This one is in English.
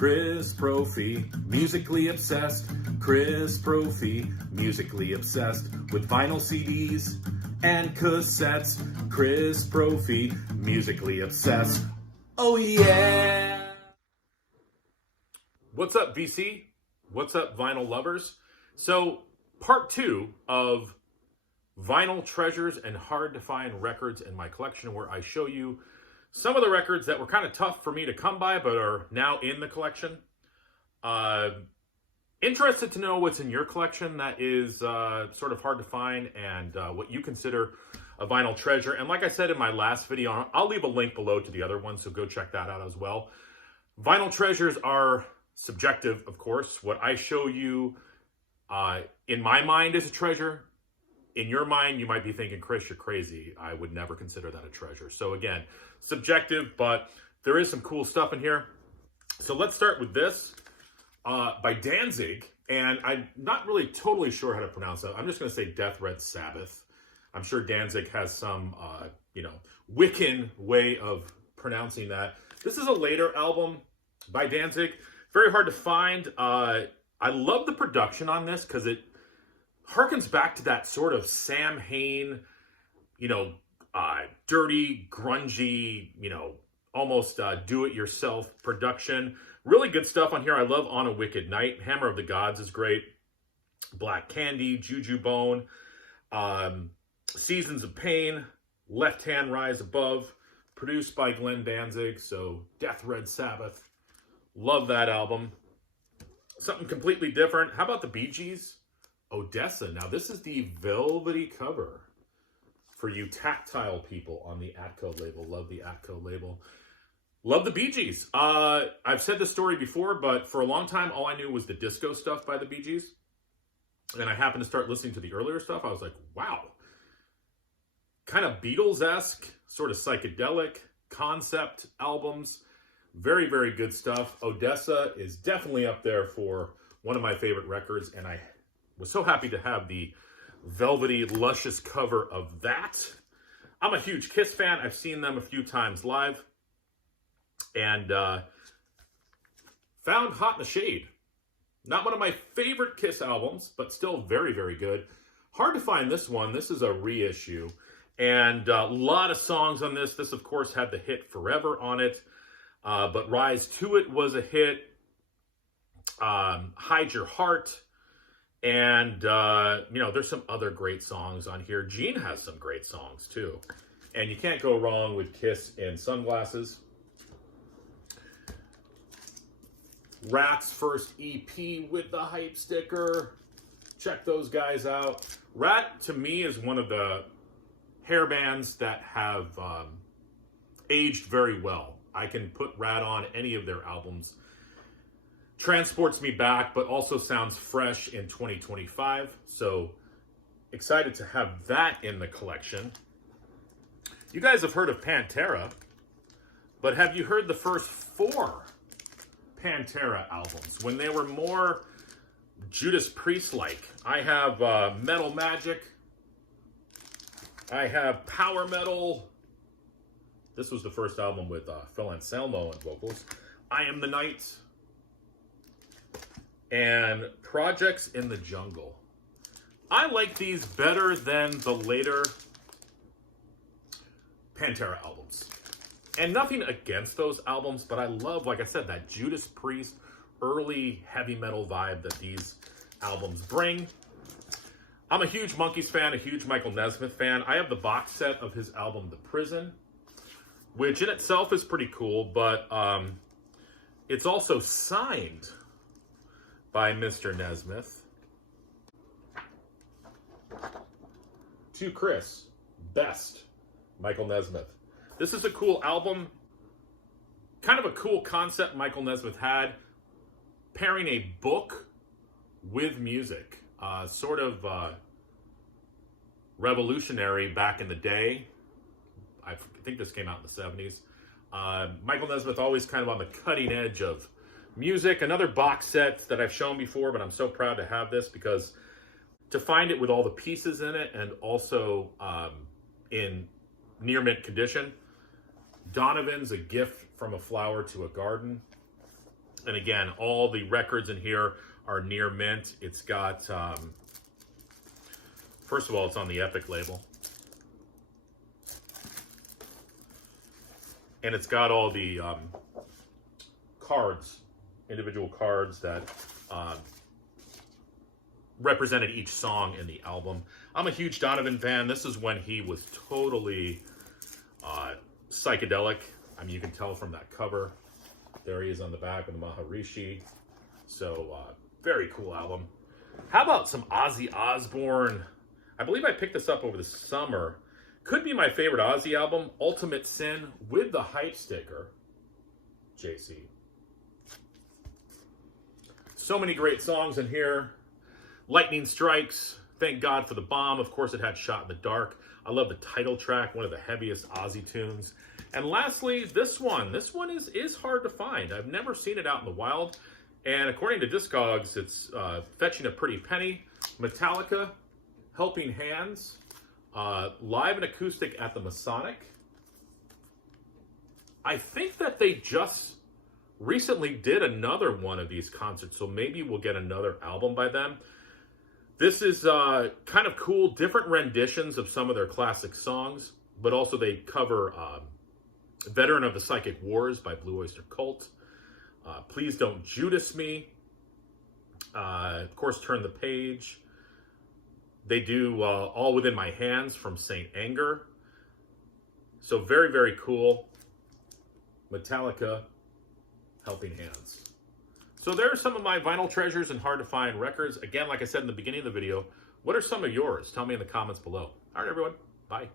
Chris Brophy, musically obsessed. Chris Brophy, musically obsessed with vinyl CDs and cassettes. Chris Brophy, musically obsessed. Oh yeah! What's up, VC? What's up, vinyl lovers? So, part 2 of vinyl treasures and hard to find records in my collection, where I show you some of the records that were kind of tough for me to come by but are now in the collection. Interested to know what's in your collection that is sort of hard to find, and what you consider a vinyl treasure. And like I said in my last video, I'll leave a link below to the other one, so go check that out as well. Vinyl treasures are subjective, of course. What I show you in my mind is a treasure. In your mind, you might be thinking, Chris, you're crazy. I would never consider that a treasure. So again, subjective, but there is some cool stuff in here. So let's start with this by Danzig. And I'm not really totally sure how to pronounce that. I'm just going to say Death Red Sabbath. I'm sure Danzig has some, Wiccan way of pronouncing that. This is a later album by Danzig. Very hard to find. I love the production on this because it harkens back to that sort of Sam Hain, dirty, grungy, almost do-it-yourself production. Really good stuff on here. I love On a Wicked Night. Hammer of the Gods is great. Black Candy, Juju Bone, Seasons of Pain, Left Hand Rise Above, produced by Glenn Danzig. So Death Red Sabbath. Love that album. Something completely different. How about the Bee Gees Odessa? Now this is the velvety cover for you tactile people on the Atco label. Love the Atco label. Love the Bee Gees. I've said this story before, but for a long time, all I knew was the disco stuff by the Bee Gees. And I happened to start listening to the earlier stuff. I was like, wow. Kind of Beatles-esque, sort of psychedelic concept albums. Very, very good stuff. Odessa is definitely up there for one of my favorite records, and I was so happy to have the velvety, luscious cover of that. I'm a huge Kiss fan. I've seen them a few times live. And found Hot in the Shade. Not one of my favorite Kiss albums, but still very, very good. Hard to find this one. This is a reissue. And a lot of songs on this. This, of course, had the hit Forever on it. But Rise to It was a hit. Hide Your Heart. And, there's some other great songs on here. Gene has some great songs, too. And you can't go wrong with Kiss in Sunglasses. Ratt's first EP with the hype sticker. Check those guys out. Ratt, to me, is one of the hair bands that have aged very well. I can put Ratt on any of their albums. Transports me back, but also sounds fresh in 2025. So excited to have that in the collection. You guys have heard of Pantera, but have you heard the first 4 Pantera albums when they were more Judas Priest-like? I have Metal Magic. I have Power Metal. This was the first album with Phil Anselmo on vocals. I Am the Night. And Projects in the Jungle. I like these better than the later Pantera albums. And nothing against those albums, but I love, like I said, that Judas Priest early heavy metal vibe that these albums bring. I'm a huge Monkees fan, a huge Michael Nesmith fan. I have the box set of his album, The Prison, which in itself is pretty cool, but it's also signed by Mr. Nesmith. To Chris, best, Michael Nesmith. This is a cool album. Kind of a cool concept Michael Nesmith had. Pairing a book with music. Sort of revolutionary back in the day. I think this came out in the 70s. Michael Nesmith always kind of on the cutting edge of music. Another box set that I've shown before, but I'm so proud to have this because to find it with all the pieces in it and also in near mint condition. Donovan's A Gift from a Flower to a Garden. And again, all the records in here are near mint. It's got, first of all, it's on the Epic label. And it's got all the cards, individual cards that represented each song in the album. I'm a huge Donovan fan. This is when he was totally psychedelic. I mean, you can tell from that cover. There he is on the back of the Maharishi. So, very cool album. How about some Ozzy Osbourne? I believe I picked this up over the summer. Could be my favorite Ozzy album, Ultimate Sin, with the hype sticker. JC. So many great songs in here. Lightning Strikes, Thank God for the Bomb. Of course, it had Shot in the Dark. I love the title track, one of the heaviest Ozzy tunes. And lastly, this one. This one is hard to find. I've never seen it out in the wild. And according to Discogs, it's fetching a pretty penny. Metallica, Helping Hands, live and acoustic at the Masonic. I think that they just recently did another one of these concerts, so maybe we'll get another album by them. This is kind of cool, different renditions of some of their classic songs, but also they cover Veteran of the Psychic Wars by Blue Oyster Cult, Please Don't Judas Me, of course, Turn the Page. They do All Within My Hands from Saint Anger. So very, very cool. Metallica, Helping Hands. So there are some of my vinyl treasures and hard to find records. Again, like I said in the beginning of the video, what are some of yours? Tell me in the comments below. All right, everyone. Bye.